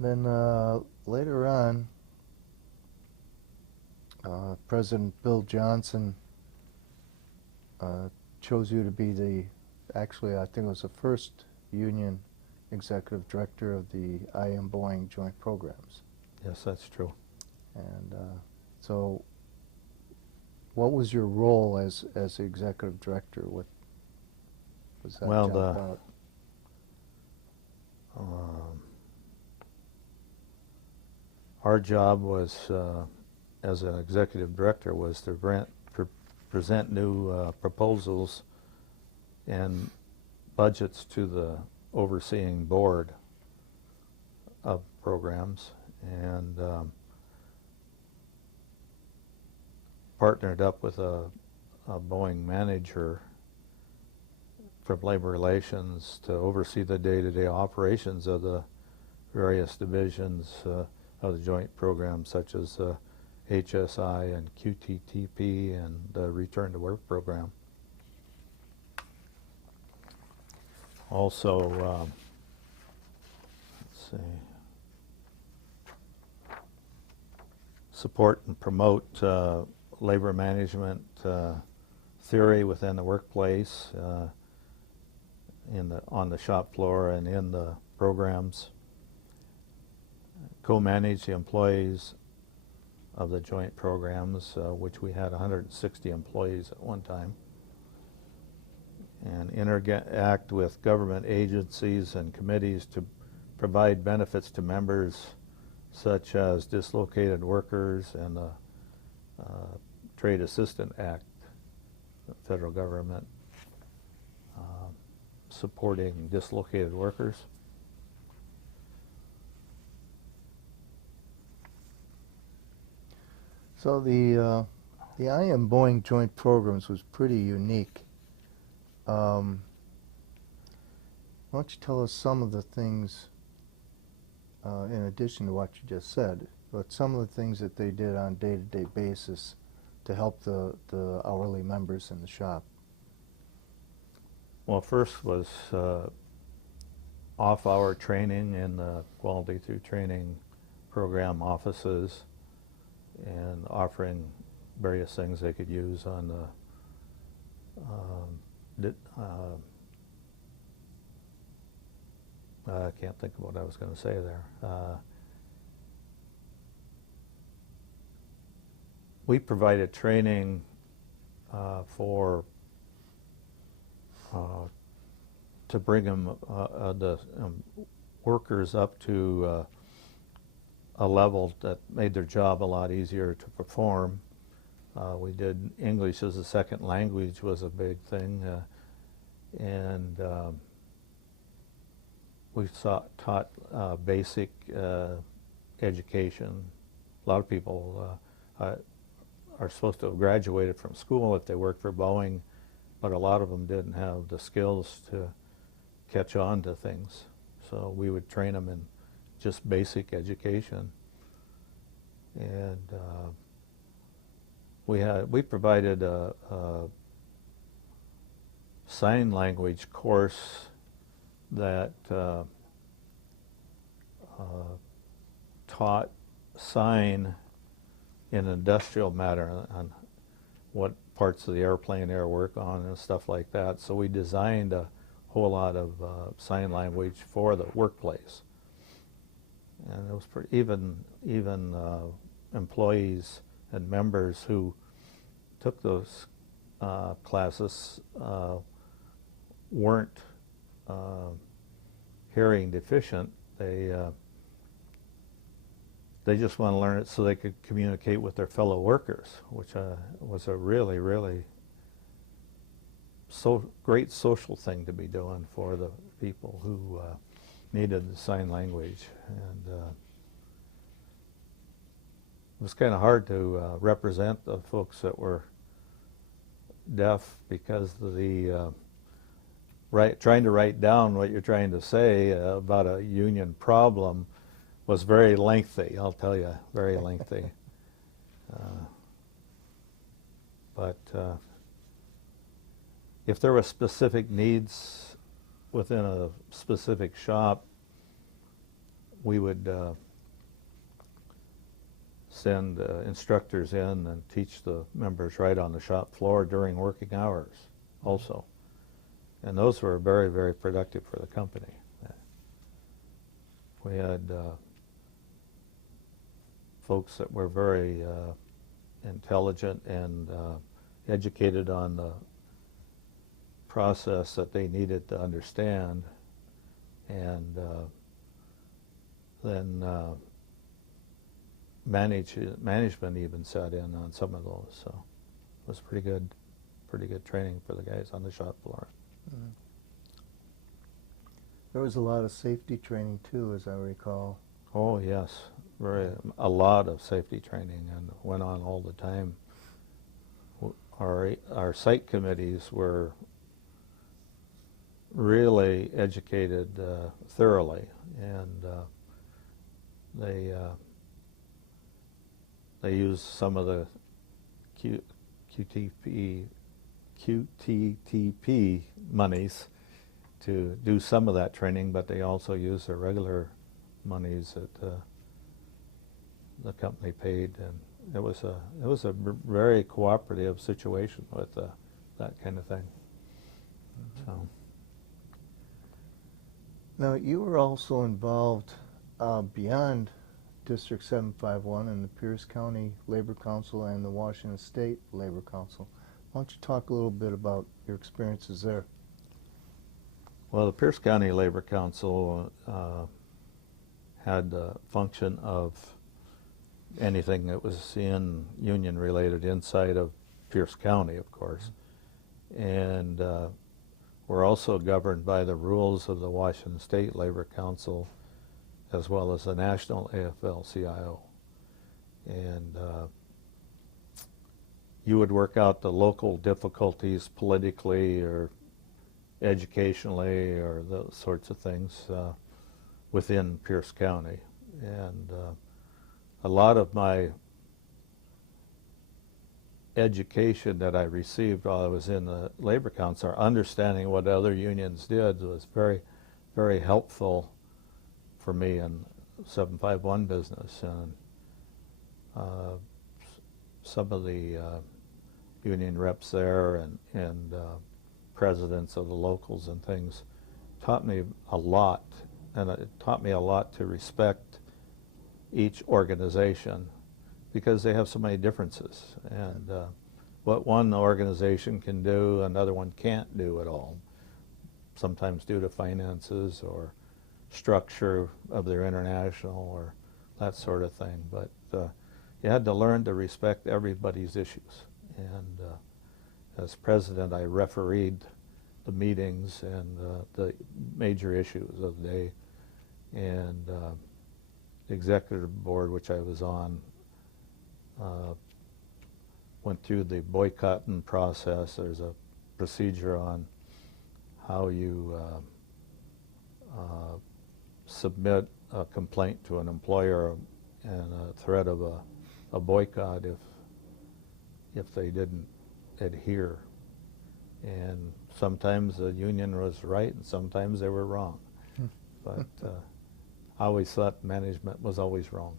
Then later on, President Bill Johnson uh, chose you to be actually I think it was the first union executive director of the IAM Boeing Joint Programs. Yes, that's true. And so what was your role as the executive director? What was that Well, job about? um, our job was, as an executive director, was to present new proposals and budgets to the overseeing board of programs, and partnered up with a Boeing manager from labor relations to oversee the day-to-day operations of the various divisions of the joint programs, such as HSI and QTTP and the Return to Work program. Also, let's see, support and promote labor management theory within the workplace, on the shop floor and in the programs. Co-manage the employees of the joint programs, which we had 160 employees at one time, and interact with government agencies and committees to provide benefits to members, such as dislocated workers and the Trade Assistance Act, the federal government supporting dislocated workers. So the IAM Boeing Joint Programs was pretty unique. Why don't you tell us some of the things, in addition to what you just said, but some of the things that they did on a day-to-day basis to help the hourly members in the shop? Well, first was off-hour training in the Quality Through Training program offices, and offering various things they could use on the I can't think of what I was going to say there. We provided training for to bring them the workers up to a level that made their job a lot easier to perform. We did English as a second language was a big thing, and we taught basic education. A lot of people are supposed to have graduated from school if they work for Boeing, but a lot of them didn't have the skills to catch on to things. So we would train them in just basic education, and we provided a sign language course that taught sign in an industrial matter on what parts of the airplane they work on and stuff like that. So we designed a whole lot of sign language for the workplace, and it was pretty, even employees and members who took those classes weren't hearing deficient. They just want to learn it so they could communicate with their fellow workers, which was a really, really great social thing to be doing for the people who needed the sign language. And it was kind of hard to represent the folks that were deaf, because the trying to write down what you're trying to say about a union problem was very lengthy, I'll tell you, very lengthy. But if there were specific needs within a specific shop, we would send instructors in and teach the members right on the shop floor during working hours also. And those were very, very productive for the company. We had folks that were very intelligent and educated on the process that they needed to understand, and then management even sat in on some of those. So it was pretty good training for the guys on the shop floor. Mm. There was a lot of safety training too, as I recall. Oh yes, a lot of safety training, and went on all the time. Our site committees were really educated thoroughly, and they used some of the QTTP monies to do some of that training, but they also used their regular monies that the company paid, and it was a very cooperative situation with that kind of thing. Mm-hmm. So. Now, you were also involved beyond District 751 in the Pierce County Labor Council and the Washington State Labor Council. Why don't you talk a little bit about your experiences there? Well, the Pierce County Labor Council had the function of anything that was union related inside of Pierce County, of course. And we're also governed by the rules of the Washington State Labor Council, as well as the National AFL-CIO. And you would work out the local difficulties politically or educationally or those sorts of things within Pierce County. And a lot of my education that I received while I was in the Labor Council, understanding what other unions did, was very, very helpful for me in 751 business. And some of the union reps there and presidents of the locals and things taught me a lot, and it taught me a lot to respect each organization, because they have so many differences, and what one organization can do another one can't do at all, sometimes due to finances or structure of their international or that sort of thing. But you had to learn to respect everybody's issues, and as president I refereed the meetings and the major issues of the day, and the executive board, which I was on, went through the boycotting process. There's a procedure on how you submit a complaint to an employer and a threat of a boycott if they didn't adhere. And sometimes the union was right and sometimes they were wrong. But I always thought management was always wrong.